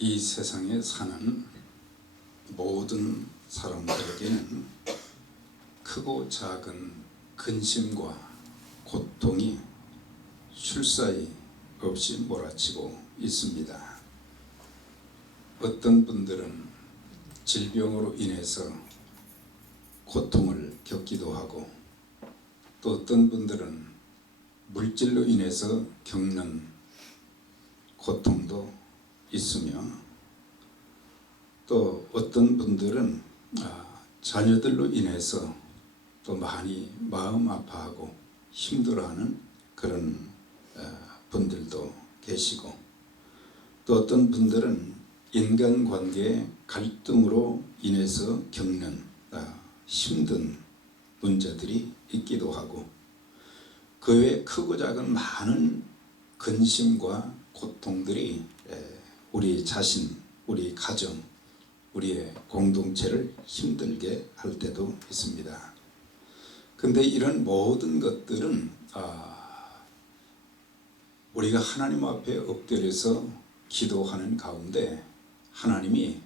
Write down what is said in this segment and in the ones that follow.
이 세상에 사는 모든 사람들에게는 크고 작은 근심과 고통이 쉴사이 없이 몰아치고 있습니다. 어떤 분들은 질병으로 인해서 고통을 겪기도 하고, 또 어떤 분들은 물질로 인해서 겪는 고통도 있으며, 또 어떤 분들은 자녀들로 인해서 또 많이 마음 아파하고 힘들어하는 그런 분들도 계시고, 또 어떤 분들은 인간관계의 갈등으로 인해서 겪는 힘든 문제들이 있기도 하고, 그 외에 크고 작은 많은 근심과 고통들이 우리 자신, 우리 가정, 우리의 공동체를 힘들게 할 때도 있습니다. 근데 이런 모든 것들은 우리가 하나님 앞에 엎드려서 기도하는 가운데 하나님이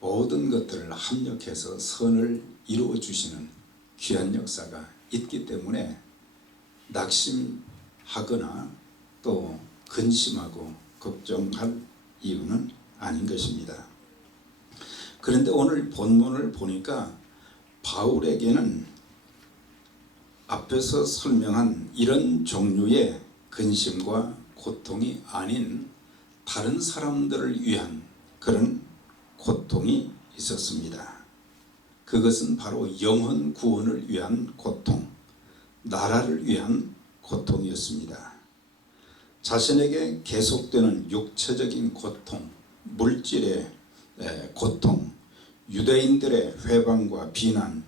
모든 것들을 합력해서 선을 이루어 주시는 귀한 역사가 있기 때문에 낙심하거나 또 근심하고 걱정할 이유는 아닌 것입니다. 그런데 오늘 본문을 보니까 바울에게는 앞에서 설명한 이런 종류의 근심과 고통이 아닌 다른 사람들을 위한 그런 고통이 있었습니다. 그것은 바로 영혼 구원을 위한 고통, 나라를 위한 고통이었습니다. 자신에게 계속되는 육체적인 고통, 물질의 고통, 유대인들의 회방과 비난,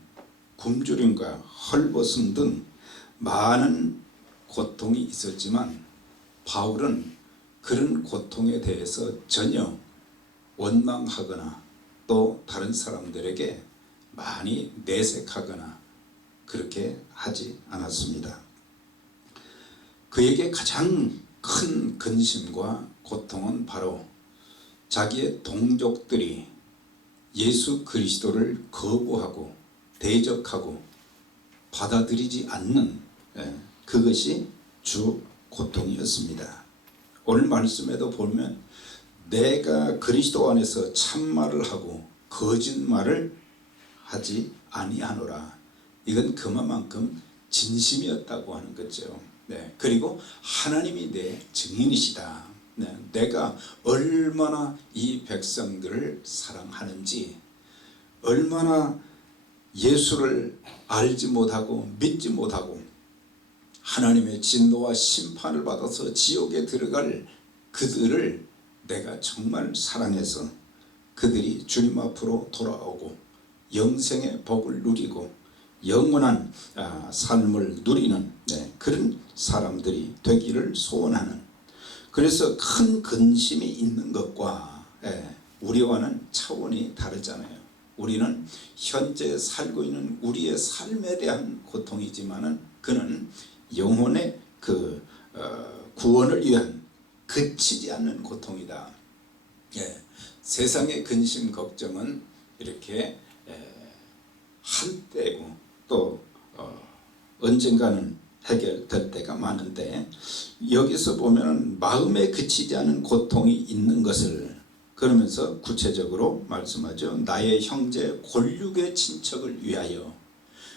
굶주림과 헐벗음 등 많은 고통이 있었지만, 바울은 그런 고통에 대해서 전혀 원망하거나 또 다른 사람들에게 많이 내색하거나 그렇게 하지 않았습니다. 그에게 가장 큰 근심과 고통은 바로 자기의 동족들이 예수 그리스도를 거부하고 대적하고 받아들이지 않는 그것이 주 고통이었습니다. 오늘 말씀에도 보면 내가 그리스도 안에서 참말을 하고 거짓말을 하지 아니하노라. 이건 그만큼 진심이었다고 하는 거죠. 그리고 하나님이 내 증인이시다. 내가 얼마나 이 백성들을 사랑하는지, 얼마나 예수를 알지 못하고 믿지 못하고 하나님의 진노와 심판을 받아서 지옥에 들어갈 그들을 내가 정말 사랑해서 그들이 주님 앞으로 돌아오고 영생의 복을 누리고 영원한 삶을 누리는 그런 사람들이 되기를 소원하는, 그래서 큰 근심이 있는 것과 우리와는 차원이 다르잖아요. 우리는 현재 살고 있는 우리의 삶에 대한 고통이지만은 그는 영혼의 그 구원을 위한 그치지 않는 고통이다. 세상의 근심 걱정은 이렇게 한때고 또 언젠가는 해결될 때가 많은데, 여기서 보면 마음에 그치지 않은 고통이 있는 것을 그러면서 구체적으로 말씀하죠. 나의 형제 골육의 친척을 위하여.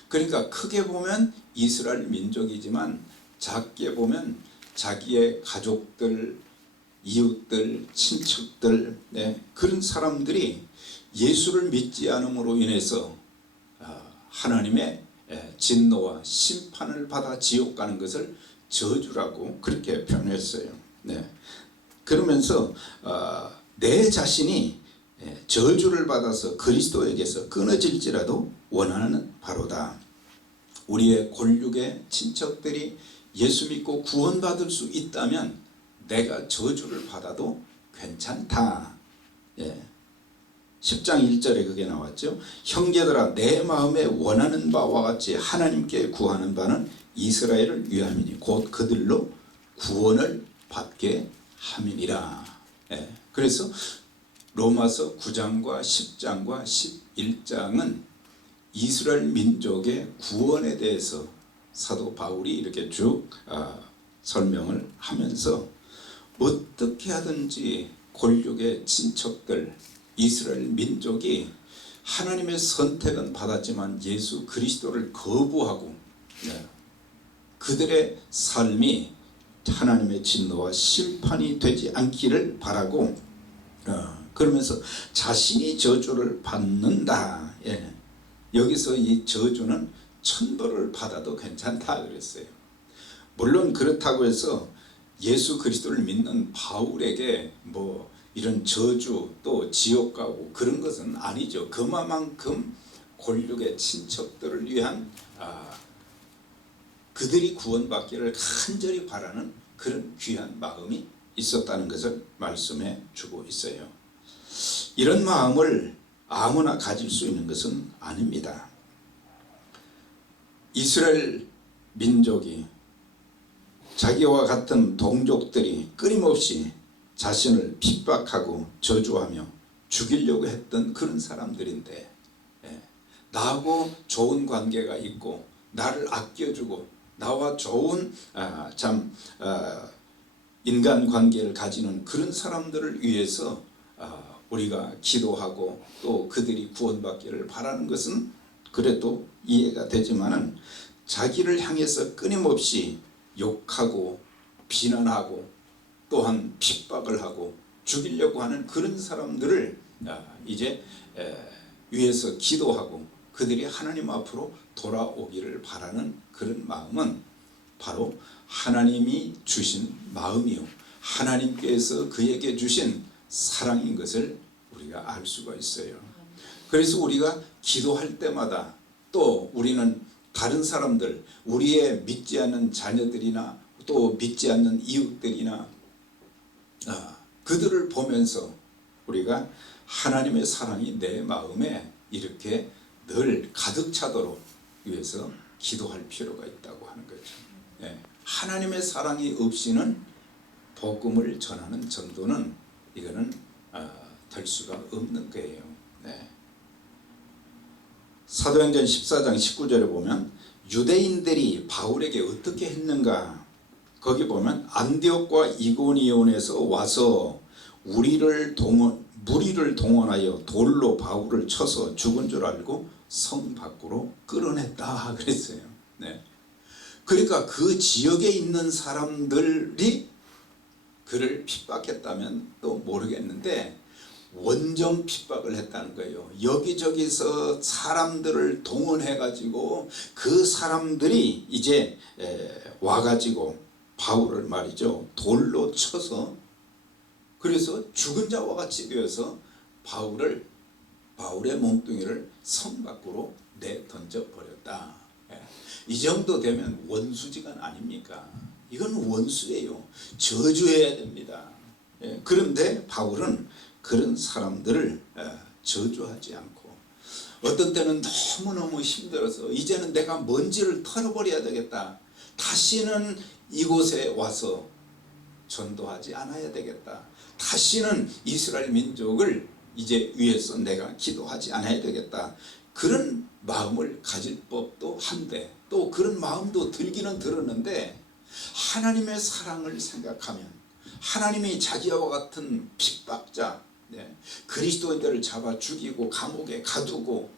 그러니까 크게 보면 이스라엘 민족이지만 작게 보면 자기의 가족들, 이웃들, 친척들, 그런 사람들이 예수를 믿지 않음으로 인해서 하나님의 진노와 심판을 받아 지옥 가는 것을 저주라고 그렇게 표현했어요. 그러면서 내 자신이 저주를 받아서 그리스도에게서 끊어질지라도 원하는 바로다. 우리의 골육의 친척들이 예수 믿고 구원받을 수 있다면 내가 저주를 받아도 괜찮다. 10장 1절에 그게 나왔죠. 형제들아, 내 마음에 원하는 바와 같이 하나님께 구하는 바는 이스라엘을 위함이니 곧 그들로 구원을 받게 함이니라. 그래서 로마서 9장과 10장과 11장은 이스라엘 민족의 구원에 대해서 사도 바울이 이렇게 쭉 설명을 하면서 어떻게 하든지 골육의 친척들 이스라엘 민족이 하나님의 선택은 받았지만 예수 그리스도를 거부하고 그들의 삶이 하나님의 진노와 심판이 되지 않기를 바라고 그러면서 자신이 저주를 받는다. 여기서 이 저주는 천벌을 받아도 괜찮다 그랬어요. 물론 그렇다고 해서 예수 그리스도를 믿는 바울에게 뭐 이런 저주 또 지옥 가고 그런 것은 아니죠. 그만큼 골육의 친척들을 위한 그들이 구원받기를 간절히 바라는 그런 귀한 마음이 있었다는 것을 말씀해 주고 있어요. 이런 마음을 아무나 가질 수 있는 것은 아닙니다. 이스라엘 민족이 자기와 같은 동족들이 끊임없이 자신을 핍박하고 저주하며 죽이려고 했던 그런 사람들인데 나하고 좋은 관계가 있고 나를 아껴주고 나와 좋은 인간관계를 가지는 그런 사람들을 위해서 우리가 기도하고 또 그들이 구원받기를 바라는 것은 그래도 이해가 되지만은 자기를 향해서 끊임없이 욕하고 비난하고 또한 핍박을 하고 죽이려고 하는 그런 사람들을 이제 위해서 기도하고 그들이 하나님 앞으로 돌아오기를 바라는 그런 마음은 바로 하나님이 주신 마음이요 하나님께서 그에게 주신 사랑인 것을 우리가 알 수가 있어요. 그래서 우리가 기도할 때마다 또 우리는 다른 사람들 우리의 믿지 않는 자녀들이나 또 믿지 않는 이웃들이나 그들을 보면서 우리가 하나님의 사랑이 내 마음에 이렇게 늘 가득 차도록 위해서 기도할 필요가 있다고 하는 거죠. 하나님의 사랑이 없이는 복음을 전하는 전도는 이거는 될 수가 없는 거예요. 사도행전 14장 19절에 보면 유대인들이 바울에게 어떻게 했는가 거기 보면 안디옥과 이고니온에서 와서 무리를 동원하여 돌로 바울을 쳐서 죽은 줄 알고 성 밖으로 끌어냈다 그랬어요. 그러니까 그 지역에 있는 사람들이 그를 핍박했다면 또 모르겠는데 원정 핍박을 했다는 거예요. 여기저기서 사람들을 동원해 가지고 그 사람들이 이제 와가지고 바울을 말이죠 돌로 쳐서 그래서 죽은 자와 같이 되어서 바울의 몸뚱이를 성 밖으로 내던져 버렸다. 이 정도 되면 원수지간 아닙니까? 이건 원수예요. 저주해야 됩니다. 그런데 바울은 그런 사람들을 저주하지 않고 어떤 때는 너무너무 힘들어서 이제는 내가 먼지를 털어버려야 되겠다. 다시는 이곳에 와서 전도하지 않아야 되겠다. 다시는 이스라엘 민족을 이제 위해서 내가 기도하지 않아야 되겠다. 그런 마음을 가질 법도 한데 또 그런 마음도 들기는 들었는데 하나님의 사랑을 생각하면 하나님이 자기와 같은 핍박자 그리스도인들을 잡아 죽이고 감옥에 가두고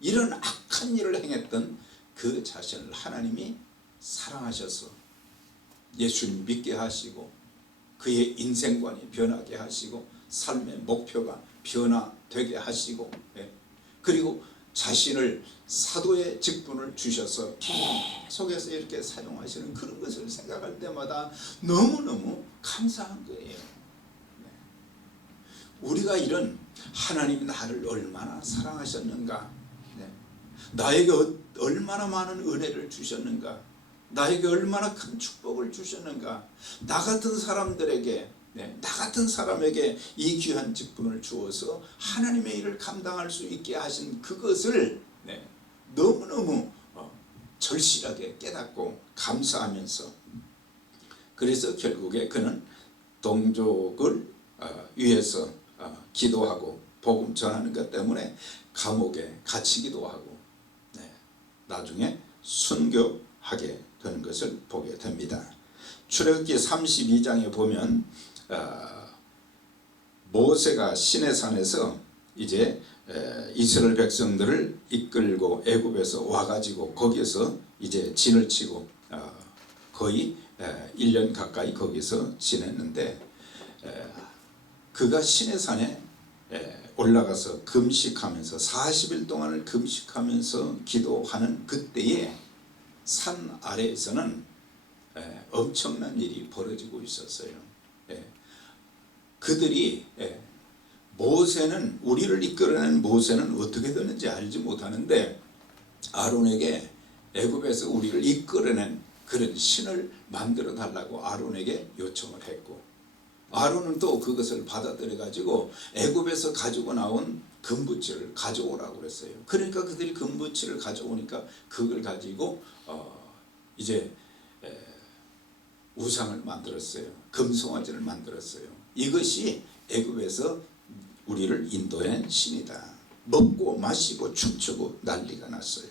이런 악한 일을 행했던 그 자신을 하나님이 사랑하셔서 예수님 믿게 하시고 그의 인생관이 변하게 하시고 삶의 목표가 변화되게 하시고 그리고 자신을 사도의 직분을 주셔서 계속해서 이렇게 사용하시는 그런 것을 생각할 때마다 너무너무 감사한 거예요. 우리가 이런 하나님이 나를 얼마나 사랑하셨는가, 나에게 얼마나 많은 은혜를 주셨는가, 나에게 얼마나 큰 축복을 주셨는가, 나 같은 사람들에게 나 같은 사람에게 이 귀한 직분을 주어서 하나님의 일을 감당할 수 있게 하신 그것을 너무너무 절실하게 깨닫고 감사하면서 그래서 결국에 그는 동족을 위해서 기도하고 복음 전하는 것 때문에 감옥에 갇히기도 하고 나중에 순교하게 되는 것을 보게 됩니다. 출애굽기 32장에 보면 모세가 시내산에서 이제 이스라엘 백성들을 이끌고 애굽에서 와가지고 거기에서 이제 진을 치고 거의 1년 가까이 거기서 지냈는데 그가 시내산에 올라가서 금식하면서 40일 동안을 금식하면서 기도하는 그때에 산 아래에서는 엄청난 일이 벌어지고 있었어요. 그들이 모세는 우리를 이끌어낸 모세는 어떻게 되는지 알지 못하는데 아론에게 애굽에서 우리를 이끌어낸 그런 신을 만들어 달라고 아론에게 요청을 했고 아론은 또 그것을 받아들여 가지고 애굽에서 가지고 나온 금붙이를 가져오라고 그랬어요. 그러니까 그들이 금붙이를 가져오니까 그걸 가지고 이제 우상을 만들었어요. 금송아지를 만들었어요. 이것이 애굽에서 우리를 인도한 신이다. 먹고 마시고 춤추고 난리가 났어요.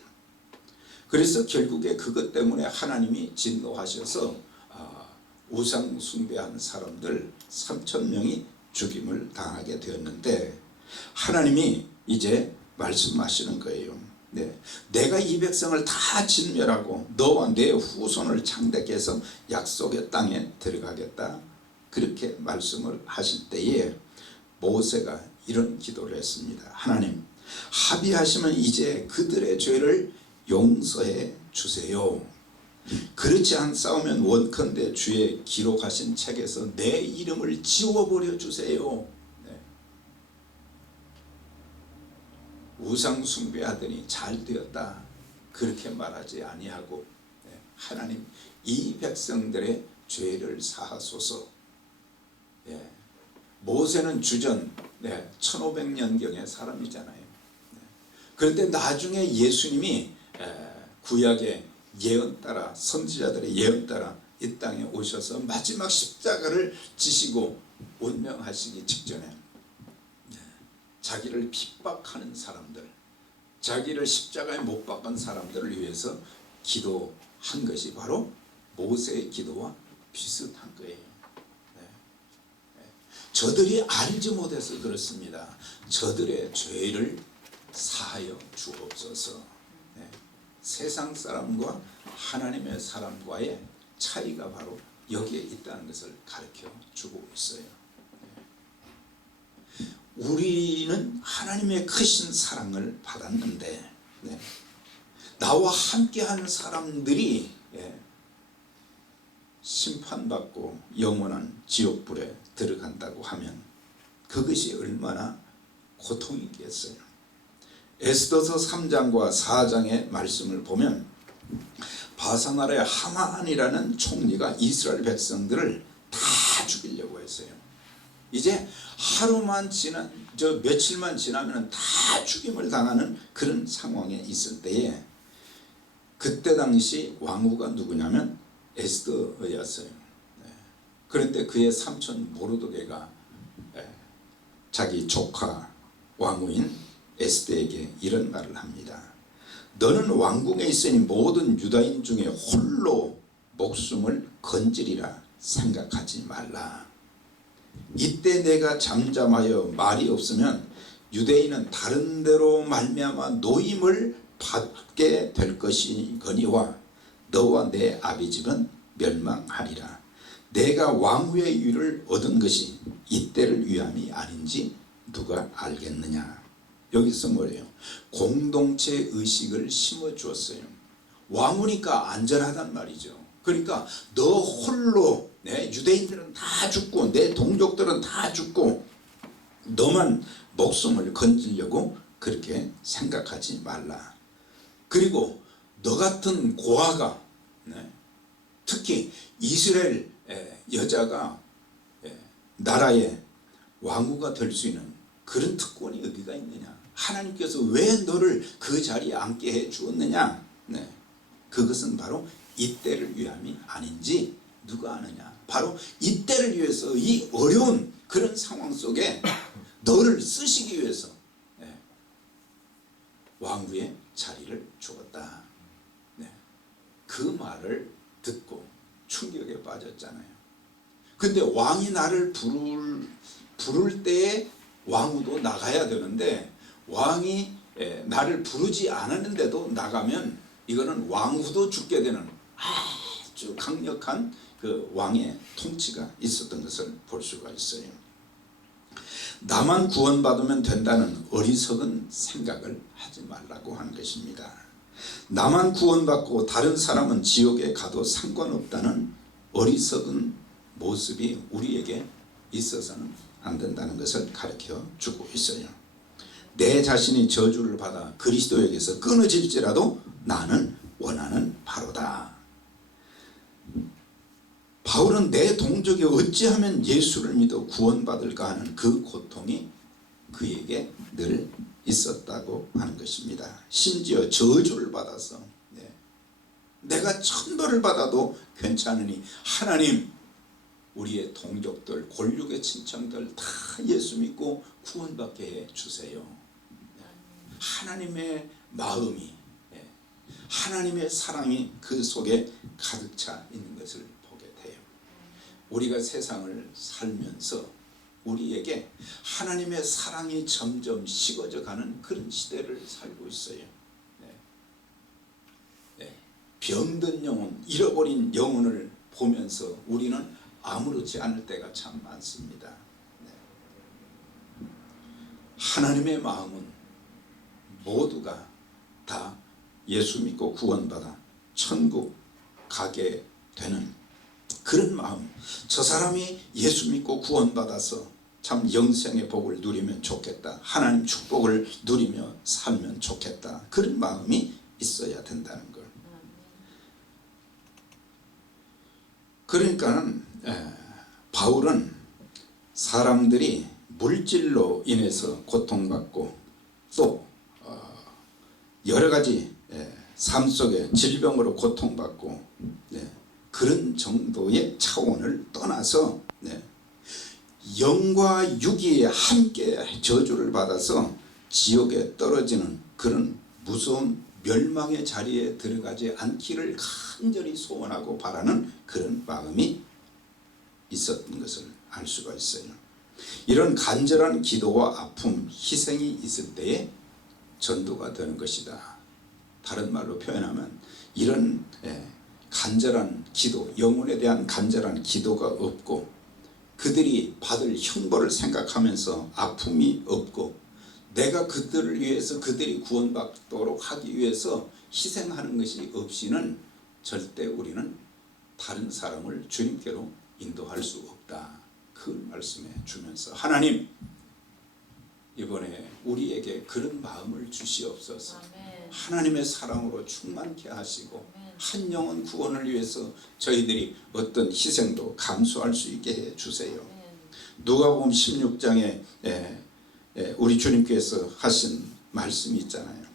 그래서 결국에 그것 때문에 하나님이 진노하셔서 우상 숭배하는 사람들 3,000명이 죽임을 당하게 되었는데 하나님이 이제 말씀하시는 거예요. 내가 이 백성을 다 진멸하고 너와 내 후손을 창대케 해서 약속의 땅에 들어가겠다. 그렇게 말씀을 하실 때에 모세가 이런 기도를 했습니다. 하나님, 합의하시면 이제 그들의 죄를 용서해 주세요. 그렇지 않사오면 원컨대 주의 기록하신 책에서 내 이름을 지워버려 주세요. 우상 숭배하더니 잘 되었다 그렇게 말하지 아니하고 하나님 이 백성들의 죄를 사하소서. 모세는 주전 1500년경의 사람이잖아요. 그런데 나중에 예수님이 구약의 예언 따라 선지자들의 예언 따라 이 땅에 오셔서 마지막 십자가를 지시고 운명하시기 직전에 자기를 핍박하는 사람들, 자기를 십자가에 못 박은 사람들을 위해서 기도한 것이 바로 모세의 기도와 비슷한 거예요. 저들이 알지 못해서 그렇습니다. 저들의 죄를 사하여 주옵소서. 세상 사람과 하나님의 사람과의 차이가 바로 여기에 있다는 것을 가르쳐 주고 있어요. 우리는 하나님의 크신 사랑을 받았는데 나와 함께하는 사람들이 심판받고 영원한 지옥불에 들어간다고 하면 그것이 얼마나 고통이겠어요. 에스더서 3장과 4장의 말씀을 보면 바사나라의 하만이라는 총리가 이스라엘 백성들을 다 죽이려고 했어요. 이제 하루만 며칠만 지나면 다 죽임을 당하는 그런 상황에 있을 때에 그때 당시 왕후가 누구냐면 에스더였어요. 그런데 그의 삼촌 모르드게가 자기 조카 왕후인 에스더에게 이런 말을 합니다. 너는 왕궁에 있으니 모든 유다인 중에 홀로 목숨을 건지리라 생각하지 말라. 이때 내가 잠잠하여 말이 없으면 유대인은 다른 데로 말미암아 노임을 받게 될 것이거니와 너와 내 아비 집은 멸망하리라. 내가 왕후의 위를 얻은 것이 이때를 위함이 아닌지 누가 알겠느냐. 여기서 뭐래요? 공동체 의식을 심어주었어요. 왕후니까 안전하단 말이죠. 그러니까 너 홀로 유대인들은 다 죽고 내 동족들은 다 죽고 너만 목숨을 건지려고 그렇게 생각하지 말라. 그리고 너 같은 고아가 특히 이스라엘 여자가 나라의 왕후가 될 수 있는 그런 특권이 어디가 있느냐. 하나님께서 왜 너를 그 자리에 앉게 해 주었느냐. 그것은 바로 이때를 위함이 아닌지 누가 아느냐. 바로 이때를 위해서 이 어려운 그런 상황 속에 너를 쓰시기 위해서 왕후의 자리를 주었다. 그 말을 듣고 충격에 빠졌잖아요. 근데 왕이 나를 부를 때에 왕후도 나가야 되는데 왕이 나를 부르지 않았는데도 나가면 이거는 왕후도 죽게 되는 아주 강력한 그 왕의 통치가 있었던 것을 볼 수가 있어요. 나만 구원받으면 된다는 어리석은 생각을 하지 말라고 하는 것입니다. 나만 구원받고 다른 사람은 지옥에 가도 상관없다는 어리석은 모습이 우리에게 있어서는 안 된다는 것을 가르쳐 주고 있어요. 내 자신이 저주를 받아 그리스도에게서 끊어질지라도 나는 원하는 바로다. 바울은 내 동족이 어찌하면 예수를 믿어 구원받을까 하는 그 고통이 그에게 늘 있었다고 하는 것입니다. 심지어 저주를 받아서 내가 천벌을 받아도 괜찮으니 하나님 우리의 동족들 골육의 친척들 다 예수 믿고 구원받게 해주세요. 하나님의 마음이 하나님의 사랑이 그 속에 가득 차 있는 것을 보게 돼요. 우리가 세상을 살면서 우리에게 하나님의 사랑이 점점 식어져 가는 그런 시대를 살고 있어요. 병든 영혼, 잃어버린 영혼을 보면서 우리는 아무렇지 않을 때가 참 많습니다. 하나님의 마음은 모두가 다 예수 믿고 구원받아 천국 가게 되는 그런 마음, 저 사람이 예수 믿고 구원받아서 참 영생의 복을 누리면 좋겠다, 하나님 축복을 누리며 살면 좋겠다, 그런 마음이 있어야 된다는 걸. 그러니까는 바울은 사람들이 물질로 인해서 고통받고 또 여러 가지 삶 속에 질병으로 고통받고 그런 정도의 차원을 떠나서 영과 육이 함께 저주를 받아서 지옥에 떨어지는 그런 무서운 멸망의 자리에 들어가지 않기를 간절히 소원하고 바라는 그런 마음이 있었던 것을 알 수가 있어요. 이런 간절한 기도와 아픔, 희생이 있을 때에 전도가 되는 것이다. 다른 말로 표현하면 이런 간절한 기도, 영혼에 대한 간절한 기도가 없고 그들이 받을 형벌을 생각하면서 아픔이 없고 내가 그들을 위해서 그들이 구원받도록 하기 위해서 희생하는 것이 없이는 절대 우리는 다른 사람을 주님께로 인도할 수 없다. 그 말씀해 주면서 하나님 이번에 우리에게 그런 마음을 주시옵소서. 아멘. 하나님의 사랑으로 충만케 하시고 아멘. 한 영혼 구원을 위해서 저희들이 어떤 희생도 감수할 수 있게 해 주세요. 아멘. 누가복음 16장에 우리 주님께서 하신 말씀이 있잖아요.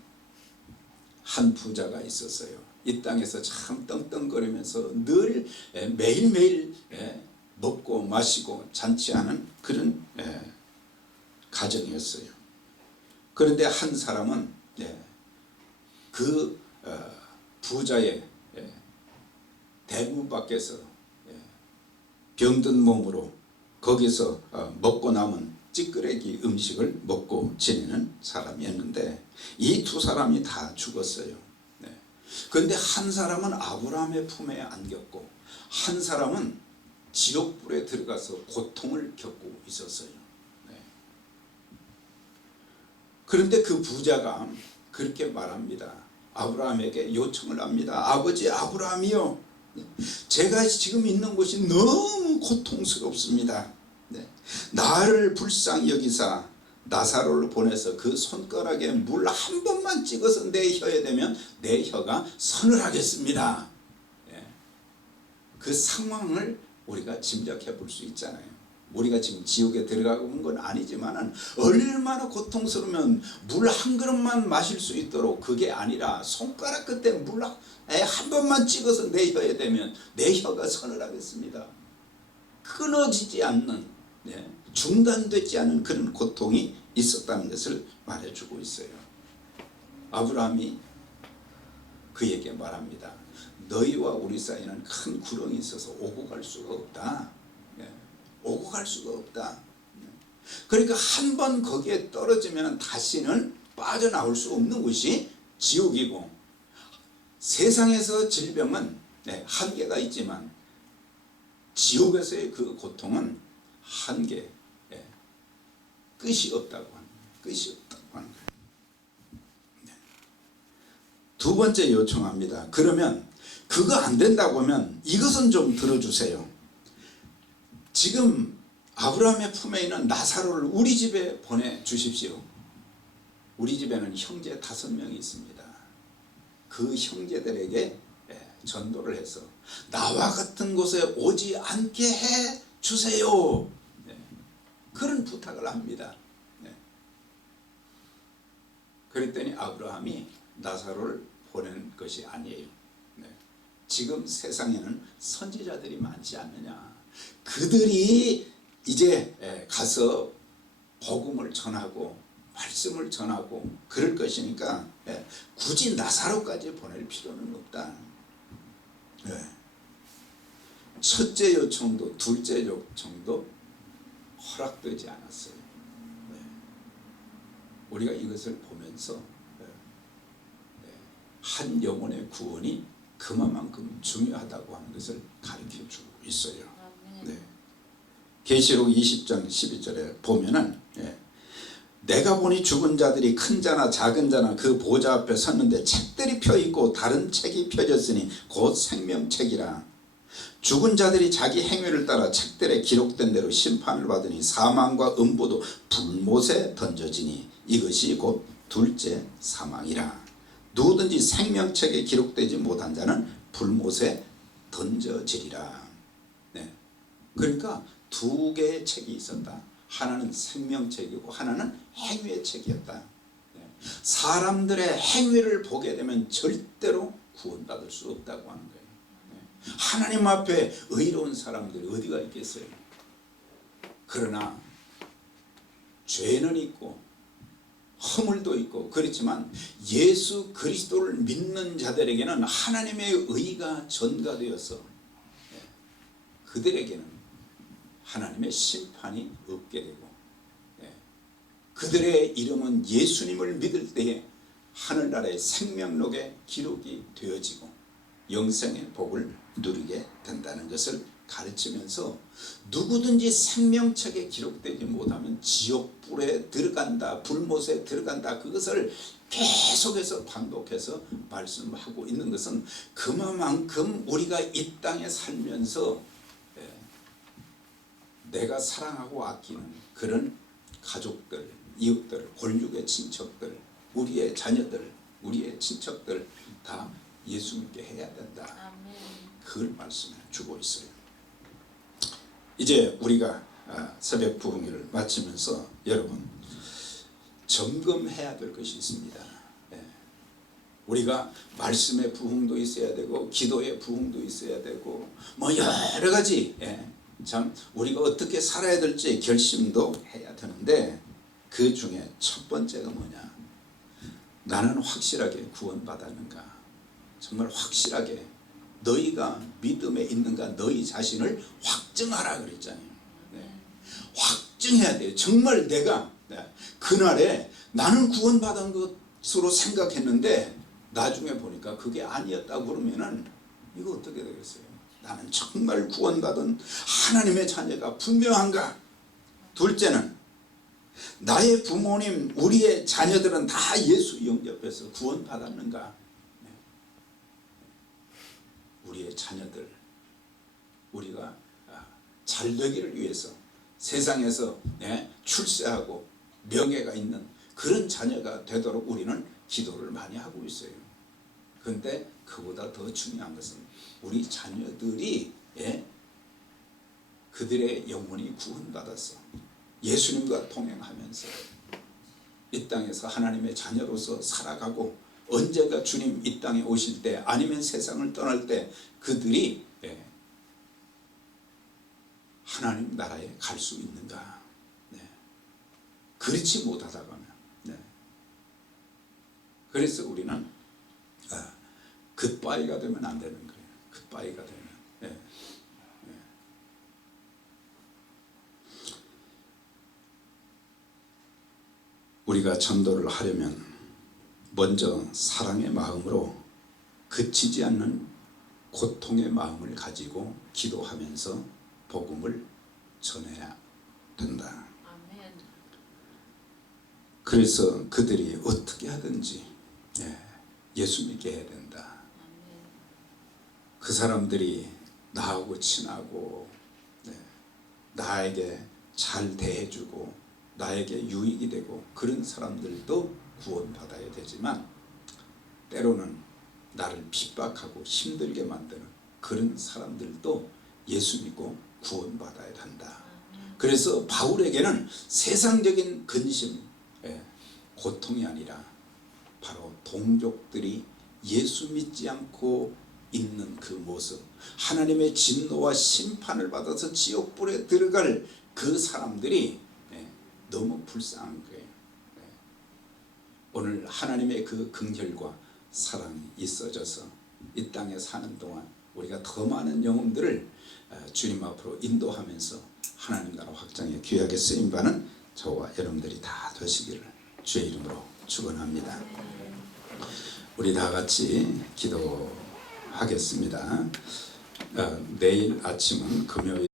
한 부자가 있었어요. 이 땅에서 참 떵떵거리면서 늘 매일매일 먹고 마시고 잔치하는 그런 가정이었어요. 그런데 한 사람은 그 부자의 대문 밖에서 병든 몸으로 거기서 먹고 남은 찌끄레기 음식을 먹고 지내는 사람이었는데 이 두 사람이 다 죽었어요. 그런데 한 사람은 아브라함의 품에 안겼고 한 사람은 지옥불에 들어가서 고통을 겪고 있었어요. 그런데 그 부자가 그렇게 말합니다. 아브라함에게 요청을 합니다. 아버지 아브라함이요, 제가 지금 있는 곳이 너무 고통스럽습니다. 나를 불쌍히 여기사 나사로를 보내서 그 손가락에 물 한 번만 찍어서 내 혀에 대면 내 혀가 서늘하겠습니다. 그 상황을 우리가 짐작해 볼 수 있잖아요. 우리가 지금 지옥에 들어가고 있는 건 아니지만 얼마나 고통스러우면 물 한 그릇만 마실 수 있도록, 그게 아니라 손가락 끝에 물 한 번만 찍어서 내 혀에 대면 내 혀가 서늘하겠습니다. 끊어지지 않는 중단되지 않은 그런 고통이 있었다는 것을 말해주고 있어요. 아브라함이 그에게 말합니다. 너희와 우리 사이에는 큰 구렁이 있어서 오고 갈 수가 없다. 오고 갈 수가 없다. 그러니까 한 번 거기에 떨어지면 다시는 빠져나올 수 없는 곳이 지옥이고, 세상에서 질병은 한계가 있지만 지옥에서의 그 고통은 한계, 끝이 없다고 하는 거예요. 끝이 없다고 하는 거예요. 두 번째 요청합니다. 그러면 그거 안 된다고 하면 이것은 좀 들어주세요. 지금 아브라함의 품에 있는 나사로를 우리 집에 보내주십시오. 우리 집에는 형제 5명이 있습니다. 그 형제들에게 전도를 해서 나와 같은 곳에 오지 않게 해주세요. 그런 부탁을 합니다. 그랬더니 아브라함이 나사로를 보낸 것이 아니에요. 지금 세상에는 선지자들이 많지 않느냐. 그들이 이제 가서 복음을 전하고 말씀을 전하고 그럴 것이니까 굳이 나사로까지 보낼 필요는 없다. 첫째 요청도 둘째 요청도 허락되지 않았어요. 우리가 이것을 보면서 한 영혼의 구원이 그만큼 중요하다고 하는 것을 가르쳐주고 있어요. 계시록 20장 12절에 보면은 내가 보니 죽은 자들이 큰 자나 작은 자나 그 보좌 앞에 섰는데 책들이 펴있고 다른 책이 펴졌으니 곧 생명책이라. 죽은 자들이 자기 행위를 따라 책들에 기록된 대로 심판을 받으니 사망과 음부도 불못에 던져지니 이것이 곧 둘째 사망이라. 누구든지 생명책에 기록되지 못한 자는 불못에 던져지리라. 그러니까 두 개의 책이 있었다. 하나는 생명책이고 하나는 행위의 책이었다. 사람들의 행위를 보게 되면 절대로 구원받을 수 없다고 하는 거예요. 하나님 앞에 의로운 사람들이 어디가 있겠어요. 그러나 죄는 있고 허물도 있고 그렇지만 예수 그리스도를 믿는 자들에게는 하나님의 의가 전가되어서 그들에게는 하나님의 심판이 없게 되고, 그들의 이름은 예수님을 믿을 때에 하늘나라의 생명록에 기록이 되어지고 영생의 복을 누리게 된다는 것을 가르치면서, 누구든지 생명책에 기록되지 못하면 지옥불에 들어간다, 불못에 들어간다, 그것을 계속해서 반복해서 말씀하고 있는 것은 그만큼 우리가 이 땅에 살면서 내가 사랑하고 아끼는 그런 가족들, 이웃들, 골육의 친척들, 우리의 자녀들, 우리의 친척들 다 예수 믿게 해야 된다. 그걸 말씀해 주고 있어요. 이제 우리가 새벽 부흥회를 마치면서 여러분 점검해야 될 것이 있습니다. 우리가 말씀의 부흥도 있어야 되고 기도의 부흥도 있어야 되고 뭐 여러 가지 참 우리가 어떻게 살아야 될지 결심도 해야 되는데, 그 중에 첫 번째가 뭐냐, 나는 확실하게 구원받았는가, 정말 확실하게 너희가 믿음에 있는가, 너희 자신을 확증하라 그랬잖아요. 확증해야 돼요. 정말 내가 그날에 나는 구원받은 것으로 생각했는데 나중에 보니까 그게 아니었다고 그러면은 이거 어떻게 되겠어요? 나는 정말 구원받은 하나님의 자녀가 분명한가? 둘째는 나의 부모님, 우리의 자녀들은 다 예수 영접해서 구원받았는가? 우리의 자녀들, 우리가 잘 되기를 위해서 세상에서 출세하고 명예가 있는 그런 자녀가 되도록 우리는 기도를 많이 하고 있어요. 그런데 그보다 더 중요한 것은 우리 자녀들이 그들의 영혼이 구원받아서 예수님과 동행하면서 이 땅에서 하나님의 자녀로서 살아가고, 언제가 주님 이 땅에 오실 때 아니면 세상을 떠날 때 그들이 하나님 나라에 갈 수 있는가, 그렇지 못하다가는 네. 그래서 우리는 굿바이가 되면 안 되는 거예요. 굿바이가 되면 네. 우리가 전도를 하려면 먼저 사랑의 마음으로 그치지 않는 고통의 마음을 가지고 기도하면서 복음을 전해야 된다. 그래서 그들이 어떻게 하든지 예수 믿게 해야 된다. 그 사람들이 나하고 친하고 나에게 잘 대해주고 나에게 유익이 되고 그런 사람들도 구원받아야 되지만 때로는 나를 핍박하고 힘들게 만드는 그런 사람들도 예수 믿고 구원받아야 한다. 그래서 바울에게는 세상적인 근심, 고통이 아니라 바로 동족들이 예수 믿지 않고 있는 그 모습, 하나님의 진노와 심판을 받아서 지옥불에 들어갈 그 사람들이 너무 불쌍한 거예요. 오늘 하나님의 그 긍휼과 사랑이 있어져서 이 땅에 사는 동안 우리가 더 많은 영혼들을 주님 앞으로 인도하면서 하나님 나라 확장에 귀하게 쓰임받는 저와 여러분들이 다 되시기를 주의 이름으로 축원합니다. 우리 다 같이 기도하겠습니다. 내일 아침은 금요일